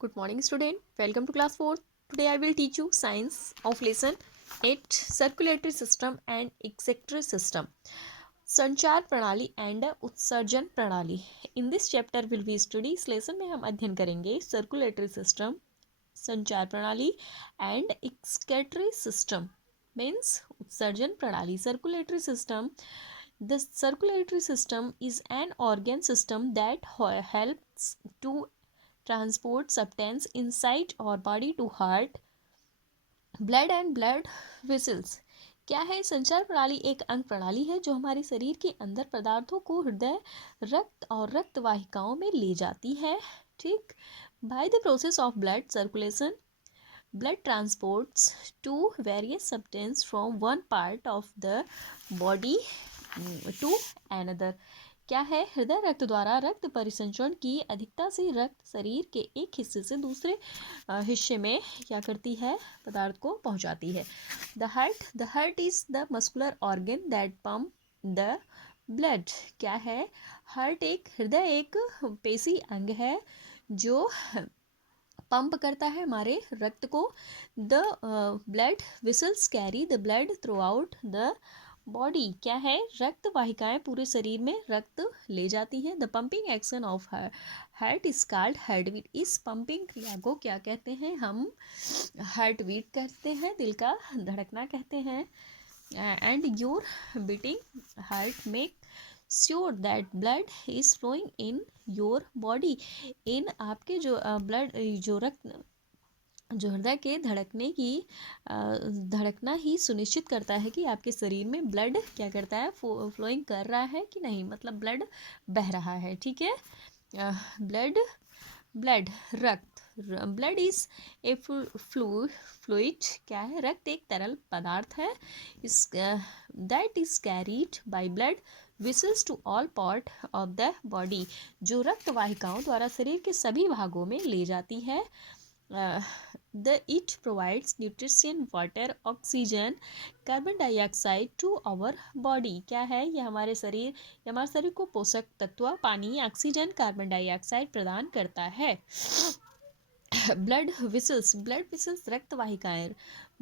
Good morning, student. Welcome to class 4. Today I will teach you science of lesson 8 circulatory system and excretory system. संचार प्रणाली and उत्सर्जन प्रणाली. In this chapter will be study. इस lesson में हम अध्ययन करेंगे सर्कुलेटरी सिस्टम, संचार प्रणाली एंड एक्सक्रेटरी सिस्टम मीन्स उत्सर्जन प्रणाली. Circulatory system. The circulatory system is an organ system that helps to transport substance inside our body to heart, blood and blood vessels. क्या है? संचार प्रणाली एक अंग प्रणाली है जो हमारे शरीर के अंदर पदार्थों को हृदय, रक्त और रक्त वाहिकाओं में ले जाती है. ठीक. By the process of blood circulation, blood transports to various substance from one part of the body to another. क्या है? हृदय रक्त द्वारा रक्त परिसंचरण की अधिकता से रक्त शरीर के एक हिस्से से दूसरे हिस्से में क्या करती है? पदार्थ को पहुंचाती है. The heart is the muscular organ that pump the blood. क्या है? हार्ट एक हृदय एक पेशी अंग है जो पंप करता है हमारे रक्त को. The blood vessels carry the blood through out the body. क्या है? रक्त वाहिकाएं पूरे शरीर में रक्त ले जाती हैं. The pumping action of heart is called heart beat. इस पंपिंग क्रिया को क्या कहते हैं? हम हार्ट बीट कहते हैं, दिल का धड़कना कहते हैं. And your beating heart make sure that blood is flowing in your body. इन आपके जो ब्लड जो रक्त जो हृदय के धड़कना ही सुनिश्चित करता है कि आपके शरीर में ब्लड क्या करता है? फ्लोइंग कर रहा है कि नहीं, मतलब ब्लड बह रहा है. ठीक है. ब्लड रक्त. Blood is a fluid. क्या है? रक्त एक तरल पदार्थ है. इस that is carried by blood vessels to all part of the body. जो रक्त वाहिकाओं द्वारा शरीर के सभी भागों में ले जाती है. It provides nutrition, water, oxygen, carbon dioxide to our body. क्या है? ये हमारे शरीर को पोषक तत्व, पानी, ऑक्सीजन, कार्बन डाइऑक्साइड प्रदान करता है. ब्लड वेसल्स रक्त वाहिकाएं.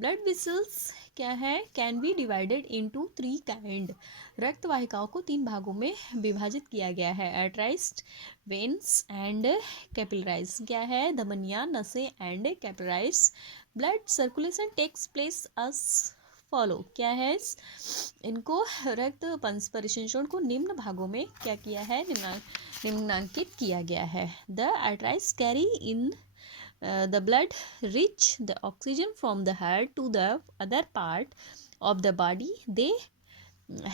ब्लड वेसल्स क्या है? Can be divided into 3 kind. रक्त वाहिकाओं को 3 भागों में विभाजित किया गया है. Arteries, veins and capillaries. क्या है? धमनियां, नसें and capillaries. Blood circulation takes place as follow. क्या है? इनको रक्त परिसंचरण को निम्न भागों में क्या किया है? निम्नांकित किया गया है. The arteries carry in the blood reach the oxygen from the heart to the other part of the body. They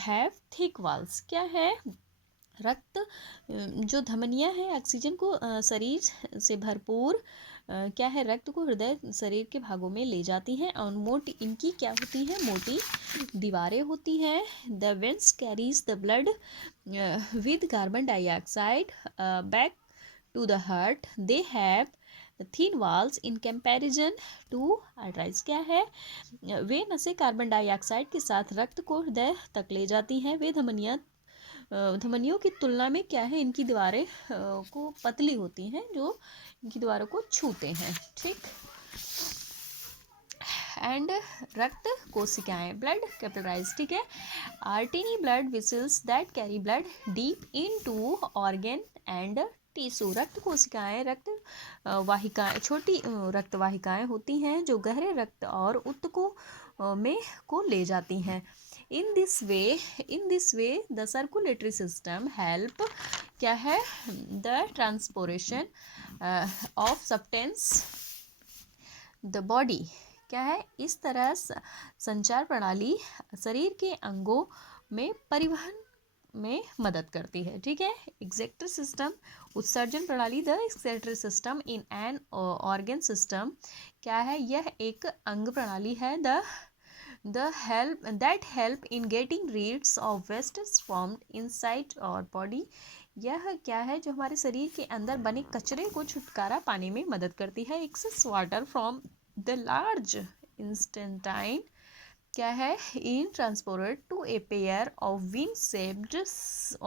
have thick walls. क्या है? रक्त जो धमनियां हैं ऑक्सीजन को शरीर से भरपूर क्या है? रक्त को हृदय शरीर के भागों में ले जाती हैं और मोटी इनकी क्या होती है? मोटी दीवारें होती हैं. The veins carries the blood with carbon dioxide back to the heart. They have thin walls in comparison to arteries. क्या है? वे नसें कार्बन डाइऑक्साइड के साथ रक्त को हृदय तक ले जाती हैं. वे धमनियों की तुलना में क्या है? इनकी दीवारें को पतली होती हैं जो इनकी दीवारों को छूते हैं. ठीक. एंड रक्त कोशिकाएं. Blood capillaries. ठीक है. Artery blood vessels that carry blood deep into organ and tissue. रक्त कोशिकाएं वाहिकाएं छोटी रक्त वाहिकाएं होती हैं जो गहरे रक्त और ऊतकों में को ले जाती हैं. In this way the circulatory system help क्या है? The transportation of substance the body. क्या है? इस तरह संचार प्रणाली शरीर के अंगों में परिवहन में मदद करती है. ठीक है. एक्सक्रेटरी सिस्टम उत्सर्जन प्रणाली. The excretory system in an organ system. क्या है? यह एक अंग प्रणाली है. That help in getting rids of waste formed inside our body. यह क्या है? जो हमारे शरीर के अंदर बने कचरे को छुटकारा पाने में मदद करती है. Excess water from the large intestine. क्या है? In transported to a pair of wing shaped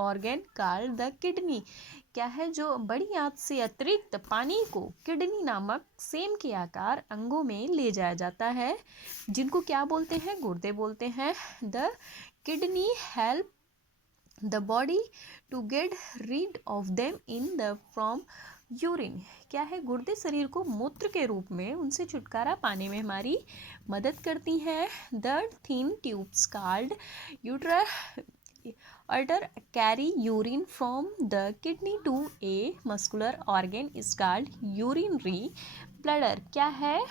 organ called the kidney. क्या है, जो बड़ी आंत से अतिरिक्त पानी को किडनी नामक सेम के आकार अंगों में ले जाया जाता है, जिनको क्या बोलते हैं, गुर्दे बोलते हैं। The kidney help the body to get rid of them in the form urine. क्या है, गुर्दे शरीर को मूत्र के रूप में उनसे छुटकारा पाने में हमारी मदद करती हैं। The thin tubes called ureter ureter carry urine from the kidney to a muscular organ is called urinary bladder। क्या है,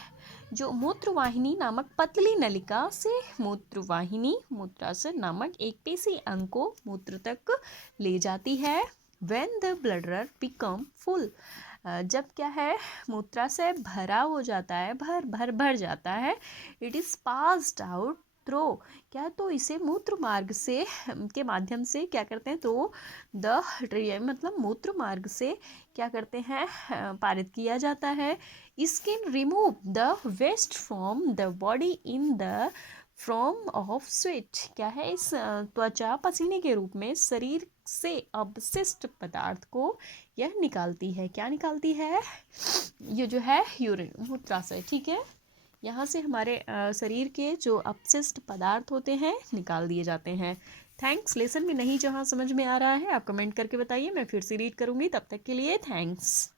जो मूत्रवाहिनी नामक पतली नलिका से मूत्राशय नामक एक पेशी अंग को मूत्र तक ले जाती है। When the bladder become full, जब क्या है, मूत्राशय भरा हो जाता है, भर जाता है, it is passed out through. क्या, तो इसे मूत्र मार्ग से के माध्यम से क्या करते हैं, तो द मतलब मूत्र मार्ग से क्या करते हैं, पारित किया जाता है। Skin remove the waste from the body in the form of sweat. क्या है, इस त्वचा पसीने के रूप में शरीर से अवशिष्ट पदार्थ को यह निकालती है। क्या निकालती है, ये जो है यूरिन, मूत्राशय। ठीक है, यहाँ से हमारे शरीर के जो अपशिष्ट पदार्थ होते हैं निकाल दिए जाते हैं। थैंक्स। लेसन में नहीं जहाँ समझ में आ रहा है आप कमेंट करके बताइए, मैं फिर से रीड करूँगी। तब तक के लिए थैंक्स।